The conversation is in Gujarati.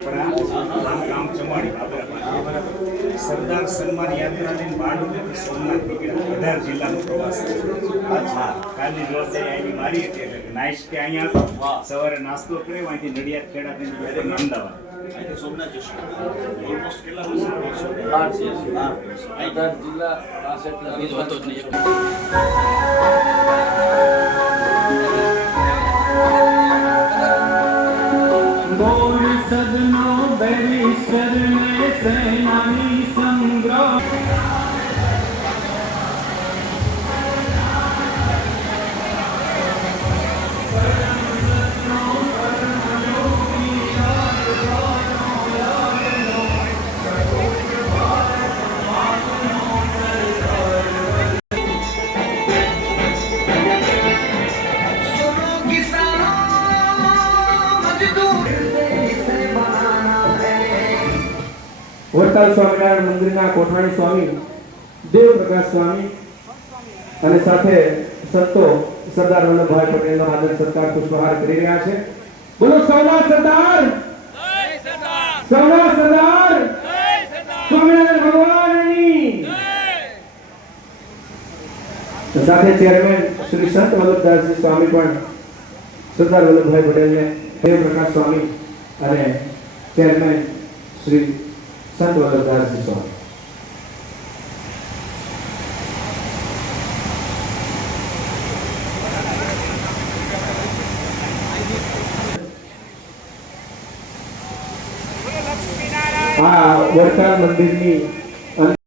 ગામ ચમાડી બાબરાબાદ સરદાર સન્માન યાત્રા લઈને સોમનાથ નીકળ્યા અઢાર જિલ્લાનો પ્રવાસ અચ્છા કાલની જવાબદારી આવી મારી હતી એટલે કે અહીંયા. સવારે નાસ્તો કર્યો અહીંથી નડિયાદ ખેડા થઈને અમદાવાદ. સોમનાથ જશું. ઓલમોસ્ટ કેટલા વર્ષ અઢાર જિલ્લા सदनो बड़ी शरण सेनानी संग्रह do વડતાલ સ્વામિનારાયણ મંદિરના કોઠાણી સ્વામી, દેવપ્રકાશ સ્વામી અને સાથે સંતો સરદાર વલ્લભભાઈ પટેલનો આદર સત્કાર પુષ્પહાર કરી રહ્યા છે. બોલો, સૌના સરદાર! સૌના સરદાર! સ્વામિનારાયણ ભગવાનની! સાથે ચેરમેન શ્રી સંત વલ્લભદાસજી સ્વામી પણ સરદાર વલ્લભભાઈ પટેલને દેવપ્રકાશ સ્વામી અને chairman Shri સંત વલ્લભદાસજી સ્વામી આ વડતાલ મંદિરની